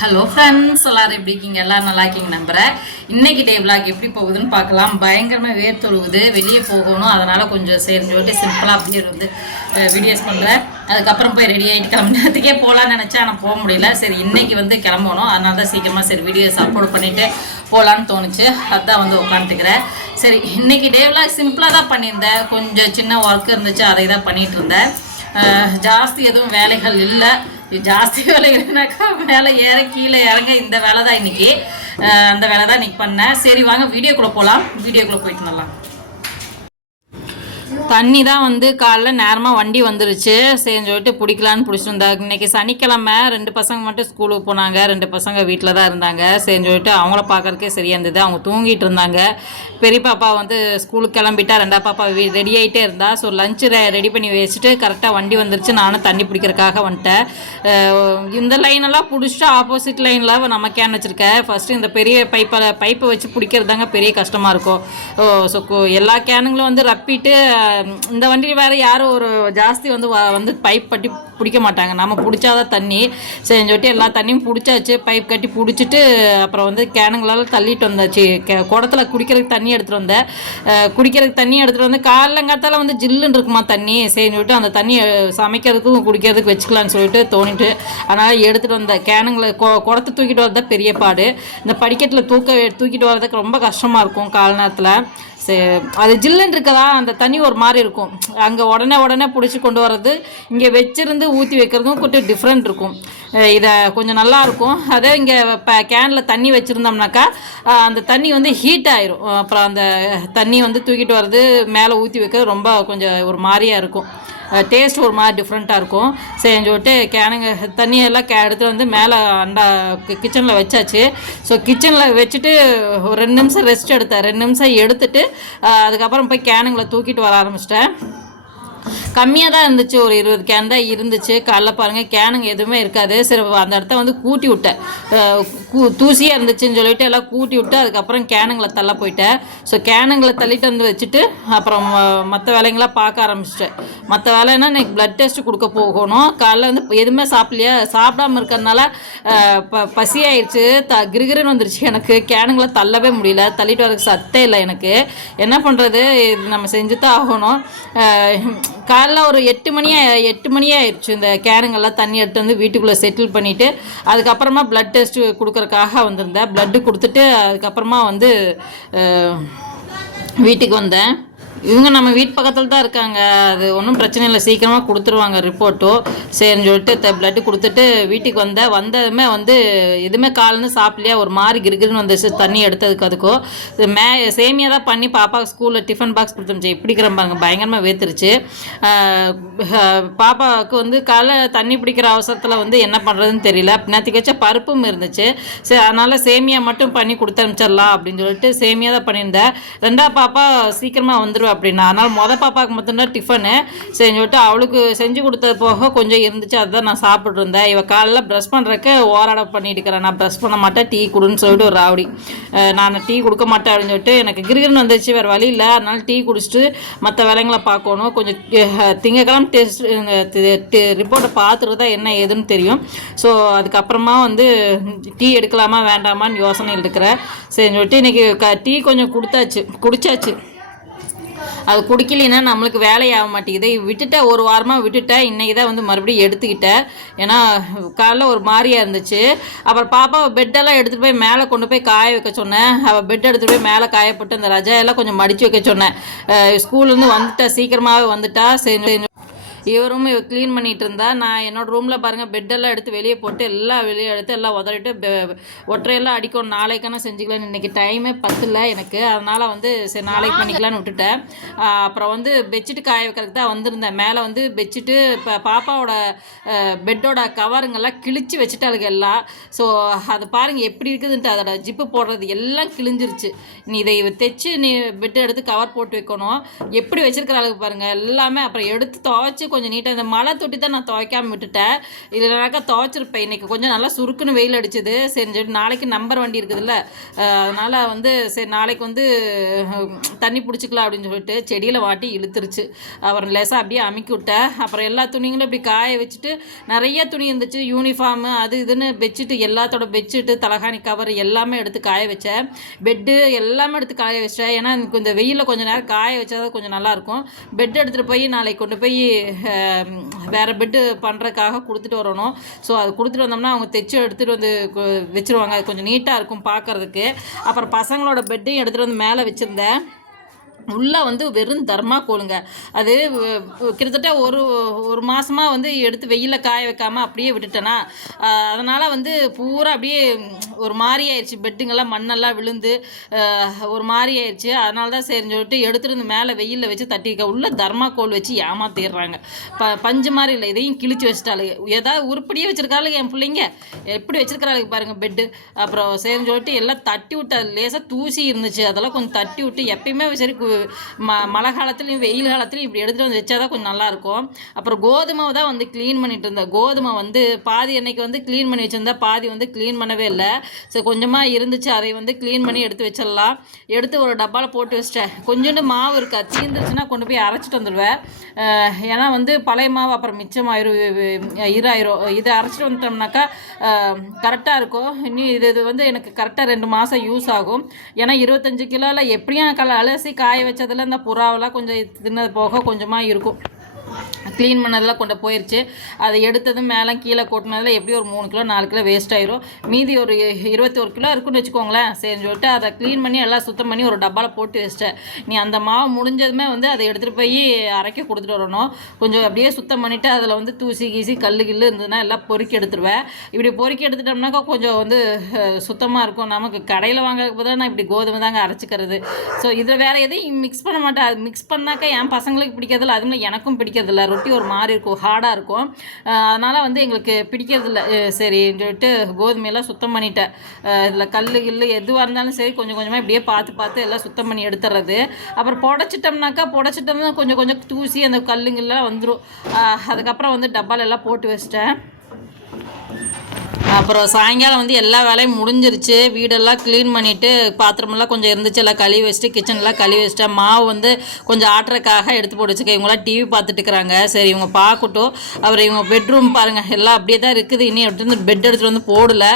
Hello friends எல்லாரும் எப்படி இருக்கீங்க? எல்லாரும் நல்லா இருக்கீங்க நம்புறேன். இன்னைக்கு டே விளாக் எப்படி போகுதுன்னு பார்க்கலாம். பயங்கரமாக வேர்த்தொழுகுது வெளியே போகணும். அதனால் கொஞ்சம் சரின்னு சொல்லிட்டு சிம்பிளாக அப்படியே வந்து வீடியோஸ் பண்ணுறேன் அதுக்கப்புறம் போய் ரெடி ஆகிட்டு கிளம்புனதுக்கே போகலான்னு நினச்சேன். ஆனால் போக முடியல. சரி இன்னைக்கு வந்து கிளம்பணும். அதனால தான் சீக்கிரமாக சரி வீடியோஸ் அப்லோட் பண்ணிவிட்டு போகலான்னு தோணுச்சு. அதான் வந்து உட்காந்துக்கிறேன் சரி இன்னைக்கு டே விளாக் சிம்பிளாக தான் பண்ணியிருந்தேன். கொஞ்சம் சின்ன ஒர்க் இருந்துச்சு. அதை தான் பண்ணிகிட்டு இருந்தேன். ஜாஸ்தி எதுவும் வேலைகள் இல்லை. ஜாஸ்தி வேலைகள்னாக்கா வேலை ஏற கீழே இறங்க இந்த வேலை தான் இன்னைக்கு அந்த வேலை தான் இன்னைக்கு பண்ணேன். சரி வாங்க வீடியோக்குள்ளே போகலாம் வீடியோக்குள்ளே போயிட்டு நல்லா தண்ணி தான் வந்து காலைல நேரமாக வண்டி வந்துருச்சு. சரின்னு சொல்லிட்டு பிடிக்கலான்னு பிடிச்சிருந்தா இன்னைக்கு சனிக்கிழமை ரெண்டு பசங்க மட்டும் ஸ்கூலுக்கு போனாங்க. ரெண்டு பசங்க வீட்டில் தான் இருந்தாங்க. சரின்னு சொல்லிட்டு அவங்கள பார்க்கறக்கே சரியா இருந்தது. அவங்க தூங்கிட்டு இருந்தாங்க. பெரிய பாப்பா வந்து ஸ்கூலுக்கு கிளம்பிட்டா ரெண்டா பாப்பா ரெடி ஆகிட்டே இருந்தா. ஸோ லஞ்சு ரெடி பண்ணி வச்சுட்டு கரெக்டாக வண்டி வந்துருச்சு. நானும் தண்ணி பிடிக்கிறதுக்காக வந்துட்டேன். இந்த லைனெல்லாம் பிடிச்சிட்டு ஆப்போசிட் லைனில் நம்ம கேன் வச்சுருக்கேன் ஃபஸ்ட்டு இந்த பெரிய பைப்பை பைப்பை வச்சு பிடிக்கிறது தாங்க பெரிய கஷ்டமாக இருக்கும். ஸோ எல்லா கேனுங்களும் வந்து ரப்பிட்டு இந்த வண்டி வேறு யாரும் ஒரு ஜாஸ்தி வந்து வந்து பைப் பட்டி பிடிக்க மாட்டாங்க. நம்ம பிடிச்சாதான் தண்ணி. சரின்னு சொல்லிட்டு எல்லா தண்ணியும் பிடிச்சாச்சு. பைப் கட்டி பிடிச்சிட்டு அப்புறம் வந்து கேனுங்களால் தள்ளிட்டு வந்தாச்சு. கே குடத்துல குடிக்கிறதுக்கு தண்ணி எடுத்துகிட்டு வந்தேன். குடிக்கிறதுக்கு தண்ணி எடுத்துகிட்டு வந்து காலங்காத்தால வந்து ஜில்லுன்னு இருக்குமா தண்ணி? சரின்னு சொல்லிட்டு அந்த தண்ணி சமைக்கிறதுக்கும் குடிக்கிறதுக்கு வச்சுக்கலான்னு சொல்லிட்டு தோணிட்டு அதனால் எடுத்துகிட்டு வந்தேன். கேனுங்களை கொ குடத்தை தூக்கிட்டு வரது தான் பெரிய பாடு. இந்த படிக்கட்டில் தூக்க தூக்கிட்டு வர்றதுக்கு ரொம்ப கஷ்டமாக இருக்கும் கால நேரத்தில். அது ஜில்லுன்னு இருக்கதா? அந்த தண்ணி ஒரு மாதிரி இருக்கும். அங்கே உடனே உடனே பிடிச்சி கொண்டு வர்றது இங்கே வச்சிருந்து ஊற்றி வைக்கிறதும் கொஞ்சம் டிஃப்ரெண்ட் இருக்கும். இதை கொஞ்சம் நல்லா இருக்கும். அதே இங்கே இப்போ கேனில் தண்ணி வச்சுருந்தோம்னாக்கா அந்த தண்ணி வந்து ஹீட் ஆயிரும். அப்புறம் அந்த தண்ணி வந்து தூக்கிட்டு வர்றது மேலே ஊற்றி வைக்கிறது ரொம்ப கொஞ்சம் ஒரு மாதிரியாக இருக்கும். டேஸ்ட் ஒரு மாதிரி டிஃப்ரெண்ட்டாக இருக்கும். சரின்னு சொல்லிட்டு கேனுங்க தண்ணியெல்லாம் கே எடுத்துகிட்டு வந்து மேலே அண்டா கிச்சனில் வச்சாச்சு. ஸோ கிச்சனில் வச்சுட்டு ஒரு ரெண்டு நிமிஷம் ரெஸ்ட் எடுத்தேன். ரெண்டு நிமிஷம் எடுத்துட்டு அதுக்கப்புறம் போய் கேனுங்களை தூக்கிட்டு வர ஆரம்பிச்சிட்டேன். கம்மியாக தான் இருந்துச்சு ஒரு இருபது கேன் தான் இருந்துச்சு. காலைல பாருங்கள் கேனுங்க எதுவுமே இருக்காது. சரி அந்த இடத்த வந்து கூட்டி விட்டேன். தூசியாக இருந்துச்சுன்னு சொல்லிட்டு எல்லாம் கூட்டி விட்டு அதுக்கப்புறம் கேனுங்களை தள்ள போயிட்டேன். ஸோ கேனுங்களை தள்ளிட்டு வந்து வச்சுட்டு அப்புறம் மற்ற வேலைங்களாம் பார்க்க ஆரம்பிச்சிட்டேன். மற்ற வேலைன்னா இன்னைக்கு ப்ளட் டெஸ்ட் கொடுக்க போகணும். காலைல வந்து எதுவுமே சாப்பிடலையா? சாப்பிடாம இருக்கிறதுனால ப பசியாயிருச்சு. த கிருகிருன்னு வந்துருச்சு எனக்கு. கேனுங்களை தள்ளவே முடியல. தள்ளிட்டு வரதுக்கு சத்தே இல்லை எனக்கு. என்ன பண்ணுறது இது நம்ம செஞ்சு தான் ஆகணும் காலைல ஒரு எட்டு மணி எட்டு மணி ஆயிடுச்சு இந்த கேனுங்கெல்லாம் தண்ணி எடுத்து வந்து வீட்டுக்குள்ளே செட்டில் பண்ணிவிட்டு அதுக்கப்புறமா ப்ளட் டெஸ்ட் கொடுக்குறக்காக வந்திருந்தேன். ப்ளட்டு கொடுத்துட்டு அதுக்கப்புறமா வந்து வீட்டுக்கு வந்தேன். இவங்க நம்ம வீட்டு பக்கத்தில் தான் இருக்காங்க. அது ஒன்றும் பிரச்சனை இல்லை. சீக்கிரமாக கொடுத்துருவாங்க ரிப்போர்ட்டோ சரின்னு சொல்லிட்டு பிளட்டு கொடுத்துட்டு வீட்டுக்கு வந்தேன் வந்ததுமே வந்து எதுவுமே காலன்னு சாப்பிடலையா? ஒரு மாதிரி கிருகிருன்னு வந்துச்சு தண்ணி எடுத்ததுக்கு அதுக்கோ. மே சேமியா தான் பண்ணி பாப்பாவுக்கு ஸ்கூலில் டிஃபன் பாக்ஸ் கொடுத்துருந்துச்சு எப்படி பாருங்க பயங்கரமாக வேத்துருச்சு. பாப்பாவுக்கு வந்து காலை தண்ணி பிடிக்கிற அவசரத்தில் வந்து என்ன பண்ணுறதுன்னு தெரியல. நேற்றுக்கு வச்ச பருப்பும் இருந்துச்சு. சரி அதனால் சேமியா மட்டும் பண்ணி கொடுத்து அனுப்பிச்சிடலாம் அப்படின்னு சொல்லிட்டு சேமியா தான் பண்ணியிருந்தேன். ரெண்டா பாப்பா சீக்கிரமாக வந்துடுவா அப்படின்னா. அதனால் மொதல் பாப்பாவுக்கு மட்டும்தான் டிஃபனு. செஞ்சு விட்டு அவளுக்கு செஞ்சு கொடுத்தது போக கொஞ்சம் இருந்துச்சு. அதுதான் நான் சாப்பிட்ருந்தேன் இவள் காலையில் காலைல பண்ணுறக்கு ஓராட பண்ணிட்டு இருக்கிறேன். நான் ப்ரெஷ் பண்ண மாட்டேன். டீ கொடுன்னு சொல்லிட்டு ஒரு ராவடி. நான் டீ கொடுக்க மாட்டேன் அப்படின்னு சொல்லிட்டு எனக்கு கிருகிருன்னு வந்துச்சு வேறு வழி இல்லை. அதனால் டீ குடிச்சிட்டு மற்ற வேலைங்களை பார்க்கணும். கொஞ்சம் திங்கக்கிழமை டெஸ்ட் ரிப்போர்ட்டை பார்த்துட்டு தான் என்ன ஏதுன்னு தெரியும். ஸோ அதுக்கப்புறமா வந்து டீ எடுக்கலாமா வேண்டாமான்னு யோசனையில் இருக்கிறேன். சரி சொல்லிட்டு இன்னைக்கு க டீ கொஞ்சம் கொடுத்தாச்சு. குடிச்சாச்சு. அது குடிக்கலைன்னா நம்மளுக்கு வேலையாக மாட்டேங்குது. விட்டுட்டேன் ஒரு வாரமாக விட்டுட்டேன் இன்றைக்கி தான் வந்து மறுபடியும் எடுத்துக்கிட்டேன் ஏன்னா காலைல ஒரு மாதிரியாக இருந்துச்சு. அப்புறம் பாப்பாவை பெட்டெல்லாம் எடுத்துகிட்டு போய் மேலே கொண்டு போய் காய வைக்க சொன்னேன். அவள் பெட் எடுத்துகிட்டு போய் மேலே காயப்பட்டு அந்த இந்த ரஜாயெல்லாம் கொஞ்சம் மடித்து வைக்க சொன்னேன். ஸ்கூல்லேருந்து வந்துட்டா சீக்கிரமாகவே வந்துட்டா. சரி. இவரும் இவ க்ளீன் பண்ணிட்டு இருந்தா நான் என்னோட ரூமில் பாருங்கள் பெட்டெல்லாம் எடுத்து வெளியே போட்டு எல்லாம் வெளியே எடுத்து எல்லாம் உதறிட்டு ஒற்றையெல்லாம் அடிக்கணும் நாளைக்கான செஞ்சுக்கலாம் இன்னைக்கு டைமே பத்தல எனக்கு. அதனால் வந்து சரி நாளைக்கு பண்ணிக்கலாம்னு விட்டுட்டேன். அப்புறம் வந்து பெட்ஷீட் காய வைக்கிறதுக்கு தான் வந்திருந்தேன். மேலே வந்து பெட்ஷீட்டு இப்போ பாப்பாவோட பெட்டோட கவருங்கெல்லாம் கிழிச்சு வச்சுட்டாளுங்க எல்லாம். ஸோ அது பாருங்கள் எப்படி இருக்குதுன்ட்டு அதோட ஜிப்பு போடுறது எல்லாம் கிழிஞ்சிருச்சு. நீ இதை தைச்சு நீ பெட்டு எடுத்து கவர் போட்டு வைக்கணும். எப்படி வச்சிருக்கிற அளவுக்கு பாருங்கள் எல்லாமே அப்புறம் எடுத்து துவைச்சு கொஞ்சம் நீட்டாக இந்த மழை தொட்டி தான் நான் துவைக்காம விட்டுட்டேன். இல்லைனாக்கா துவைச்சிருப்பேன் இன்னைக்கு. கொஞ்சம் நல்லா சுருக்குன்னு வெயில் அடிச்சுது. சரி சொல்லி நாளைக்கு நம்பர் வண்டி இருக்குதுல்ல. அதனால் வந்து சரி நாளைக்கு வந்து தண்ணி பிடிச்சிக்கலாம் அப்படின்னு சொல்லிட்டு செடியில் வாட்டி இழுத்துருச்சு. அப்புறம் லேசாக அப்படியே அமுக்கி விட்டேன். அப்புறம் எல்லா துணிங்களும் இப்படி காய வச்சுட்டு நிறைய துணி இருந்துச்சு. யூனிஃபார்மு அது இதுன்னு பெட்ஷீட்டு எல்லாத்தோட பெட்ஷீட்டு தலகாணி கவர் எல்லாமே எடுத்து காய வச்சேன். பெட்டு எல்லாமே எடுத்து காய வச்சிட்டேன். ஏன்னா எனக்கு இந்த வெயிலில் கொஞ்சம் நேரம் காய வச்சா தான் கொஞ்சம் நல்லாயிருக்கும் பெட் எடுத்துகிட்டு போய் நாளைக்கு கொண்டு போய் வேறு பெட்டு பண்ணுறதுக்காக கொடுத்துட்டு வரணும். ஸோ அது கொடுத்துட்டு வந்தோம்னா அவங்க தைச்சு எடுத்துகிட்டு வந்து வச்சுருவாங்க வச்சிருவாங்க. அது கொஞ்சம் நீட்டாக இருக்கும் பார்க்கறதுக்கு அப்புறம் பசங்களோட பெட்டையும் எடுத்துகிட்டு வந்து மேலே வச்சுருந்தேன். உள்ளே வந்து வெறும் தர்மாக்கோலுங்க அது கிட்டத்தட்ட ஒரு ஒரு மாதமாக வந்து எடுத்து வெயிலில் காய வைக்காமல் அப்படியே விட்டுட்டேனா அதனால் வந்து பூரா அப்படியே ஒரு மாதிரி ஆயிடுச்சு பெட்டுங்கெல்லாம் மண்ணெல்லாம் விழுந்து ஒரு மாதிரி ஆயிடுச்சு அதனால தான் சரின்னு சொல்லிட்டு எடுத்துகிட்டு வந்து மேலே வெயிலில் வச்சு தட்டிக்க உள்ள தர்மாக்கோல் வச்சு ஏமாத்திடுறாங்க. ப பஞ்சு மாதிரி இல்லை. இதையும் கிழிச்சு வச்சுட்டாளுங்க ஏதாவது உருப்படியே வச்சுருக்காளுங்க என் பிள்ளைங்க. எப்படி வச்சுருக்கிறாளுங்க பாருங்கள் பெட்டு. அப்புறம் சரின்னு சொல்லிட்டு எல்லாம் தட்டி விட்டு அது லேசாக தூசி இருந்துச்சு. அதெல்லாம் கொஞ்சம் தட்டி விட்டு எப்பயுமே சரி கு- ம மழை காலத்துலையும் வெயில் காலத்துலையும் இப்படி எடுத்துகிட்டு வந்து வச்சா தான் கொஞ்சம் நல்லாயிருக்கும். அப்புறம் கோதுமை தான் வந்து க்ளீன் பண்ணிட்டு இருந்தேன். கோதுமை வந்து பாதி அன்னைக்கு வந்து க்ளீன் பண்ணி வச்சுருந்தா பாதி வந்து க்ளீன் பண்ணவே இல்லை. ஸோ கொஞ்சமாக இருந்துச்சு. அதை வந்து க்ளீன் பண்ணி எடுத்து வச்சிடலாம். எடுத்து ஒரு டப்பாவில் போட்டு வச்சிட்டேன். கொஞ்சோண்டு மாவு இருக்கா? தீர்ந்துருச்சுன்னா கொண்டு போய் அரைச்சிட்டு வந்துடுவேன். ஏன்னா வந்து பழைய மாவு அப்புறம் மிச்சமாயிரும் இதாயிரும். இதை அரைச்சிட்டு வந்துட்டோம்னாக்கா கரெக்டாக இருக்கும். இன்னும் இது இது வந்து எனக்கு கரெக்டாக ரெண்டு மாதம் யூஸ் ஆகும். ஏன்னா இருபத்தஞ்சு கிலோவில் எப்படியும் கல அலசி காய வச்சதில் இந்த புறாவெல்லாம் கொஞ்சம் தின்னது போக கொஞ்சமாக இருக்கும். க்ளீன் பண்ணதெல்லாம் கொண்டு போயிடுச்சு அதை எடுத்ததும் மேலே கீழே கொட்டினதில் எப்படியும் ஒரு மூணு கிலோ நாலு கிலோ வேஸ்ட் ஆயிரும். மீதி ஒரு இருபத்தி ஒரு கிலோ இருக்குன்னு வச்சுக்கோங்களேன். சரின்னு சொல்லிட்டு அதை க்ளீன் பண்ணி எல்லாம் சுத்தம் பண்ணி ஒரு டப்பாவில் போட்டு வச்சிட்டேன். நீ அந்த மாவு முடிஞ்சதுமே வந்து அதை எடுத்துகிட்டு போய் அரைக்க கொடுத்துட்டு வரணும். கொஞ்சம் அப்படியே சுத்தம் பண்ணிவிட்டு அதில் வந்து தூசி கீசி கல் கில்லு இருந்ததுன்னா எல்லாம் பொறுக்கி எடுத்துருவேன். இப்படி பொறுக்கி எடுத்துட்டோம்னாக்கா கொஞ்சம் வந்து சுத்தமாக இருக்கும். நமக்கு கடையில் வாங்குறதுக்கு பதிலாக நான் இப்படி கோதுமை தாங்க அரைச்சிக்கிறது. ஸோ இதில் வேறு எதையும் மிக்ஸ் பண்ண மாட்டேன். அது மிக்ஸ் பண்ணாக்கா என் பசங்களுக்கு பிடிக்கிறதில்ல. அதுமாதிரி எனக்கும் பிடிக்கிறதில்ல. ரொட்டி ஒரு மாதிரி இருக்கும் ஹார்டாக இருக்கும். அதனால் வந்து எங்களுக்கு பிடிக்கிறதில்ல. இல்லை சரின்னு சொல்லிட்டு கோதுமையெல்லாம் சுத்தம் பண்ணிட்டேன். இதில் கல் கில்லு எதுவாக இருந்தாலும் சரி கொஞ்சம் கொஞ்சமாக இப்படியே பார்த்து பார்த்து எல்லாம் சுத்தம் பண்ணி எடுத்துறது அப்புறம் புடச்சிட்டோம்னாக்கா புடச்சிட்டோம்னா கொஞ்சம் கொஞ்சம் தூசி அந்த கல்லுங்கெல்லாம் வந்துடும் அதுக்கப்புறம் வந்து டப்பாலெல்லாம் போட்டு வச்சிட்டேன். அப்புறம் சாயங்காலம் வந்து எல்லா வேலையும் முடிஞ்சிருச்சு. வீடெல்லாம் க்ளீன் பண்ணிவிட்டு பாத்திரமெல்லாம் கொஞ்சம் இருந்துச்சு. எல்லாம் கழுவி வச்சுட்டு கிச்சன்லாம் கழுவி வச்சுட்டேன் மாவு வந்து கொஞ்சம் ஆட்டுறதுக்காக எடுத்து போட்டு வச்சுக்க இவங்களாம் டிவி பார்த்துட்டு இருக்கிறாங்க. சரி இவங்க பார்க்கட்டும். அப்புறம் இவங்க பெட்ரூம் பாருங்கள் எல்லாம் அப்படியே தான் இருக்குது. இனி எடுத்து பெட் எடுத்துகிட்டு வந்து போடல.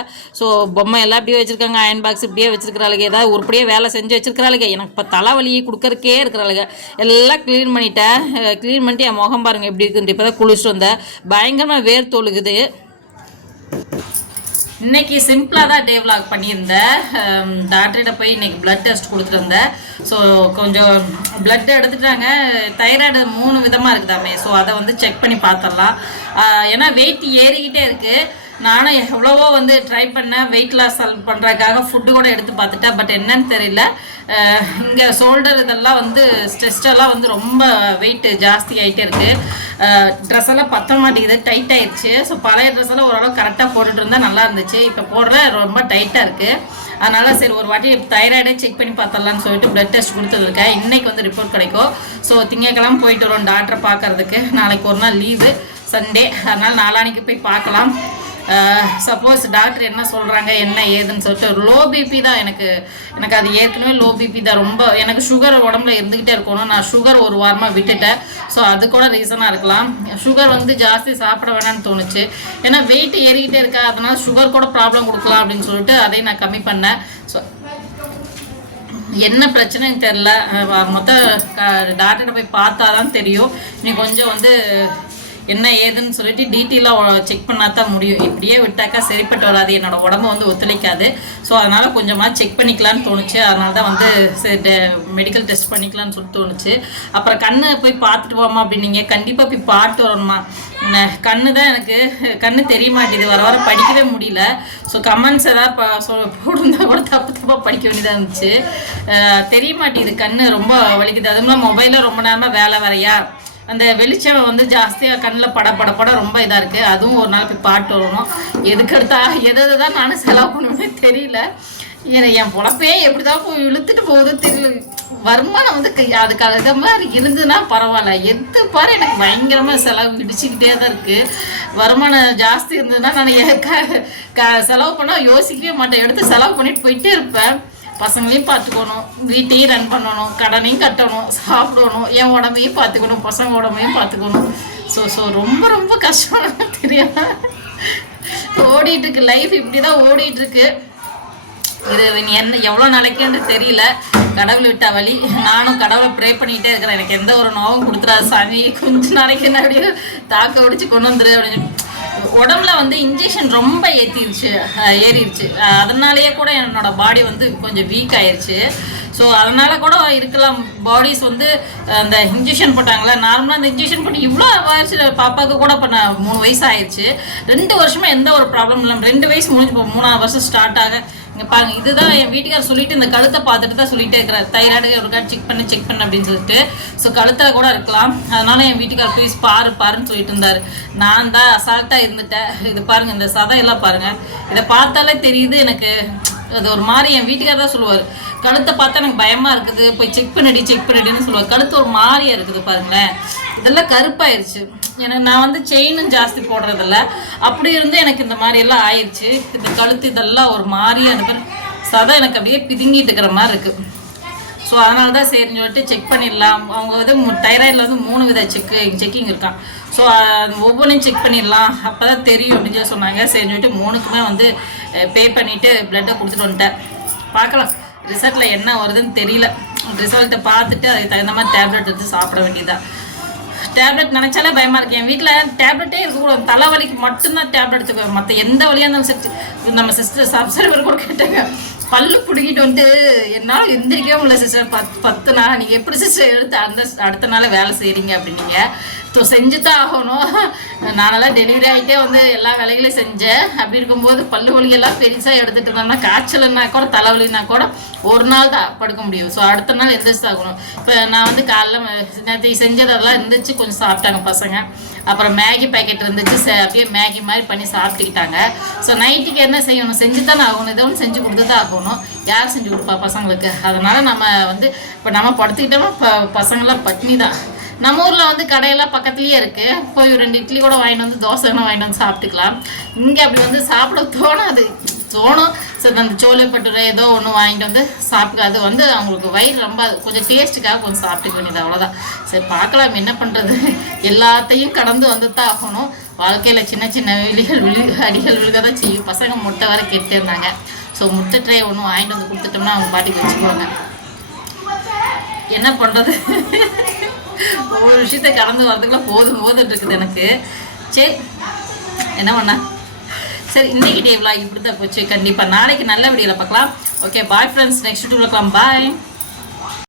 ஸோ பொம்மை எல்லாம் அப்படியே வச்சுருக்காங்க. அயன் பாக்ஸ் இப்படியே வச்சுருக்கிறாளுங்க. ஏதாவது உருப்படியே வேலை செஞ்சு வச்சுருக்கிறாளுங்க. எனக்கு இப்போ தலைவலி கொடுக்கறக்கே இருக்கிறாளுங்க. எல்லாம் க்ளீன் பண்ணிட்டேன். க்ளீன் பண்ணிட்டு என் முகம் பாருங்கள் எப்படி இருக்குன்ட்டு. இப்போ தான் குளிச்சுட்டு வந்தேன். பயங்கரமாக வேர் தொழுகுது. இன்னைக்கு சிம்பிளாக தான் டே விலாக் பண்ணியிருந்தேன். டாக்டர்கிட்ட போய் இன்னைக்கு பிளட் டெஸ்ட் கொடுத்துருந்தேன். ஸோ கொஞ்சம் பிளட் எடுத்துட்டாங்க. தைராய்டு மூணு விதமாக இருக்குதாமே. ஸோ அதை வந்து செக் பண்ணி பார்த்துடலாம். ஏன்னா வெயிட் ஏறிக்கிட்டே இருக்குது நானும் எவ்வளவோ வந்து ட்ரை பண்ணேன் வெயிட் லாஸ் பண்ணுறதுக்காக ஃபுட்டு கூட எடுத்து பார்த்துட்டேன். பட் என்னன்னு தெரியல. இங்கே ஷோல்டர் இதெல்லாம் வந்து ஸ்ட்ரெஸ்டெல்லாம் வந்து ரொம்ப வெயிட் ஜாஸ்தி ஆகிட்டே இருக்குது ட்ரெஸ் எல்லாம் பத்த மாட்டேங்குது. டைட் ஆயிடுச்சு ஸோ பழைய ட்ரெஸ் எல்லாம் ஓரளவு கரெக்டாக போட்டுட்டு இருந்தால் நல்லா இருந்துச்சு. இப்போ போடுற ரொம்ப டைட்டாக இருக்குது அதனால் சரி ஒரு வாட்டி தைராய்டே செக் பண்ணி பார்த்தலான்னு சொல்லிட்டு ப்ளட் டெஸ்ட் கொடுத்துருக்கேன். இன்றைக்கி வந்து ரிப்போர்ட் கிடைக்கும். ஸோ திங்கக்கிழமை போயிட்டு வரோம் டாக்டரை பார்க்கறதுக்கு. நாளைக்கு ஒரு நாள் லீவு சண்டே அதனால் நாளான்னைக்கு போய் பார்க்கலாம். சப்போஸ் டாக்டர் என்ன சொல்கிறாங்க என்ன ஏதுன்னு சொல்லிட்டு லோ பிபி தான் எனக்கு எனக்கு அது ஏற்கனவே லோ பிபி தான். ரொம்ப எனக்கு சுகர் உடம்புல இருந்துக்கிட்டே இருக்கணும். நான் சுகர் ஒரு வாரமாக விட்டுட்டேன். ஸோ அது கூட ரீசனாக இருக்கலாம். சுகர் வந்து ஜாஸ்தி சாப்பிட வேணாம்னு தோணுச்சு. ஏன்னா வெயிட் ஏறிக்கிட்டே இருக்கா அதனால் சுகர் கூட ப்ராப்ளம் கொடுக்கலாம் அப்படின்னு சொல்லிட்டு அதையும் நான் கம்மி பண்ணேன். ஸோ என்ன பிரச்சனைன்னு தெரில மொத்த டாக்டர்கிட்ட போய் பார்த்தா தான் தெரியும். நீ கொஞ்சம் வந்து என்ன ஏதுன்னு சொல்லிட்டு டீட்டெயிலாக செக் பண்ணால் தான் முடியும். இப்படியே விட்டாக்கா சரிப்பட்டு வராது. என்னோட உடம்பு வந்து ஒத்துழைக்காது. ஸோ அதனால் கொஞ்சமாக செக் பண்ணிக்கலான்னு தோணுச்சு. அதனால தான் வந்து மெடிக்கல் டெஸ்ட் பண்ணிக்கலான்னு சொல்லிட்டு தோணுச்சு. அப்புறம் கண்ணு போய் பார்த்துட்டு போமா அப்படின்னீங்க. கண்டிப்பாக போய் பார்த்து வரணுமா கண்ணு தான் எனக்கு கண்ணு தெரிய மாட்டேது வர வர படிக்கவே முடியல. ஸோ கமெண்ட்ஸ் ஏதாவது போட்டிருந்தா கூட தப்பு தப்பாக படிக்க வேண்டியதாக இருந்துச்சு. தெரிய மாட்டேங்குது. கண்ணு ரொம்ப வலிக்குது. அதுவும் மொபைலில் ரொம்ப நேரமாக வேலை வரையா? அந்த வெளிச்சம் வந்து ஜாஸ்தியாக கண்ணில் பட பட பட ரொம்ப இதாக இருக்குது அதுவும் ஒரு நாள் போய் பாட்டு வரணும். எதுக்கு எடுத்தா எது தான் நானும் செலவு பண்ணுவேனே தெரியல. ஏன்னா என் பொழப்பே எப்படி தான் போய் இழுத்துட்டு போகுது தெரியல. வருமானம் வந்து கை- அதுக்கு அது மாதிரி இருந்ததுன்னா பரவாயில்ல. எது பாரு எனக்கு பயங்கரமாக செலவு இடிச்சுக்கிட்டே தான் இருக்குது வருமானம் ஜாஸ்தி இருந்ததுன்னா நான் க- க- செலவு பண்ணால் யோசிக்கவே மாட்டேன். எடுத்து செலவு பண்ணிட்டு போயிட்டே இருப்பேன். பசங்களையும் பார்த்துக்கணும். வீட்டையும் ரன் பண்ணணும். கடனையும் கட்டணும். சாப்பிடணும். என் உடம்பையும் பார்த்துக்கணும். பசங்க உடம்பையும் பார்த்துக்கணும். ஸோ ஸோ ரொம்ப ரொம்ப கஷ்டம். தெரியும் ஓடிட்டு இருக்கு லைஃப் இப்படி தான் ஓடிட்டு இருக்கு இது என்ன எவ்வளோ நாளைக்குன்னு தெரியல. கடவுள் விட்டா வழி. நானும் கடவுளை ப்ரே பண்ணிகிட்டே இருக்கிறேன். எனக்கு எந்த ஒரு நோவும் கொடுத்துறாது சாமி. கொஞ்ச நாளைக்கு என்ன அப்படியே தாக்க பிடிச்சி கொண்டு வந்துரு அப்படின்னு. உடம்புல வந்து இன்ஜெக்ஷன் ரொம்ப ஏற்றிருச்சு ஏறிடுச்சு அதனாலேயே கூட என்னோட பாடி வந்து கொஞ்சம் வீக் ஆயிடுச்சு ஸோ அதனால கூட இருக்கலாம். பாடிஸ் வந்து அந்த இன்ஜெக்ஷன் போட்டாங்களே? நார்மலாக அந்த இன்ஜெக்ஷன் போட்டு இவ்வளோ வயசு பாப்பாவுக்கு கூட இப்போ நான் மூணு வயசு ஆயிடுச்சு ரெண்டு வருஷமா எந்த ஒரு ப்ராப்ளம் இல்லாமல் ரெண்டு வயசு முடிஞ்சு இப்போ மூணாவது வருஷம் ஸ்டார்ட் ஆக இங்கே பாருங்க இதுதான் என் வீட்டுக்காரர் சொல்லிட்டு இந்த கழுத்தை பார்த்துட்டு தான் சொல்லிட்டே இருக்கிறார். தைராய்டு ஒரு கார்டு செக் பண்ணு செக் பண்ணு அப்படின்னு சொல்லிட்டு. ஸோ கழுத்தில் கூட இருக்கலாம். அதனால என் வீட்டுக்காரர் ப்ளீஸ் பாரு பாருன்னு சொல்லிட்டு இருந்தார். நான் தான் அசால்ட்டாக இருந்துட்டேன். இது பாருங்க இந்த சதையெல்லாம் பாருங்க. இதை பார்த்தாலே தெரியுது எனக்கு. அது ஒரு மாதிரி என் வீட்டுக்காரர் தான் சொல்லுவார். கழுத்தை பார்த்தா எனக்கு பயமா இருக்குது. போய் செக் பண்ணடி செக் பண்ணிடின்னு சொல்லுவார். கழுத்து ஒரு மாதிரியா இருக்குது பாருங்களேன். இதெல்லாம் கருப்பாயிருச்சு. எனக்கு நான் வந்து செயினும் ஜாஸ்தி போடுறதில்ல. அப்படி இருந்து எனக்கு இந்த மாதிரி எல்லாம் ஆயிடுச்சு இந்த கழுத்து இதெல்லாம் ஒரு மாதிரியா இருக்கு. சதை எனக்கு அப்படியே பிதுங்கிட்டு இருக்கிற மாதிரி இருக்கு. ஸோ அதனால தான் சரின்னு சொல்லிட்டு செக் பண்ணிடலாம். அவங்க வந்து தைராய்டில் வந்து மூணு வித செக்கு செக்கிங் இருக்கான். ஸோ ஒவ்வொன்றையும் செக் பண்ணிடலாம். அப்போ தான் தெரியும் அப்படின்னு சொல்லி சொன்னாங்க. சரின்னு சொல்லிட்டு மூணுக்குமே வந்து பே பண்ணிவிட்டு பிளட்டை கொடுத்துட்டு வந்துட்டேன். பார்க்கலாம். ரிசல்ட்டில் என்ன வருதுன்னு தெரியல. ரிசல்ட்டை பார்த்துட்டு அதுக்கு தகுந்த மாதிரி டேப்லெட் எடுத்து சாப்பிட வேண்டியதான் டேப்லெட் நினச்சாலே பயமாக இருக்கு. என் வீட்டில் டேப்லெட்டே இருக்கக்கூடாது. தலைவலிக்கு மட்டும்தான் டேப்லெட் எடுத்துக்குவேன். மற்ற எந்த வழியாக இருந்தாலும் சரி. நம்ம சிஸ்டர் சப்ஸ்கிரைபர் கூட கேட்டாங்க. பல்லு பிடிக்கிட்டு வந்து என்னால் எந்திரிக்கவே முடியல சிஸ்டர் பத்து பத்து நாள். நீங்கள் எப்படி சிஸ்டர் எடுத்து அந்த அடுத்த நாள் வேலை செய்கிறீங்க அப்படின்னீங்க. ஸோ செஞ்சு தான் ஆகணும் நானெல்லாம் டெலிவரி ஆகிட்டே வந்து எல்லா வேலைகளையும் செஞ்சேன். அப்படி இருக்கும்போது பல்லு வலியெல்லாம் பெருசாக எடுத்துகிட்டு இருந்தோம்னா காய்ச்சல்னா கூட தலைவலினா கூட ஒரு நாள் தான் படுக்க முடியும். ஸோ அடுத்த நாள் எந்திரிச்சு ஆகணும் இப்போ நான் வந்து காலைல நேற்று செஞ்சதெல்லாம் இருந்துச்சு கொஞ்சம் சாப்பிட்டாங்க பசங்க. அப்புறம் மேகி பாக்கெட் இருந்துச்சு அப்படியே மேகி மாதிரி பண்ணி சாப்பிட்டுக்கிட்டாங்க. ஸோ நைட்டுக்கு என்ன செய்யணும்? செஞ்சு தானே ஆகணும். இதை ஒன்று செஞ்சு கொடுத்து தான் ஆகணும். யார் செஞ்சு கொடுப்பா பசங்களுக்கு? அதனால் நம்ம வந்து இப்போ நம்ம படுத்துக்கிட்டோம்னா ப பசங்களாம் பட்னி தான் நம்ம ஊரில் வந்து கடையெல்லாம் பக்கத்துலேயே இருக்குது போய் ரெண்டு இட்லி கூட வாங்கிட்டு வந்து தோசை வேணா வாங்கிட்டு வந்து சாப்பிட்டுக்கலாம். இங்கே அப்படி வந்து சாப்பிட தோணாது. தோணும். சரி அந்த சோலை பட்டுரை ஏதோ ஒன்று வாங்கிட்டு வந்து சாப்பிட்டு அது வந்து அவங்களுக்கு வயிறு ரொம்ப கொஞ்சம் டேஸ்ட்டுக்காக கொஞ்சம் சாப்பிட்டுக்க வேண்டியது அவ்வளோதான் சரி பார்க்கலாம் என்ன பண்ணுறது எல்லாத்தையும் கடந்து வந்து தான் ஆகணும். வாழ்க்கையில் சின்ன சின்ன விழிகள் விழு அடிகள் விழுக தான் செய்யும். பசங்க முட்டை வர கேட்டே இருந்தாங்க. ஸோ முட்டை ட்ரே ஒன்று வாங்கிட்டு வந்து கொடுத்துட்டோம்னா அவங்க பாட்டுக்கு வச்சுக்குவாங்க. என்ன பண்ணுறது ஒவ்வொரு விஷயத்த கடந்து வரதுக்குள்ள போதும் போதும் இருக்குது எனக்கு. சரி என்ன பண்ண? சரி இன்னைக்கு டே இப்படி தான் போச்சு. கண்டிப்பாக நாளைக்கு நல்ல வீடியோவில் பார்க்கலாம். ஓகே பாய் ஃப்ரெண்ட்ஸ் நெக்ஸ்ட் டூ பார்க்கலாம். பாய்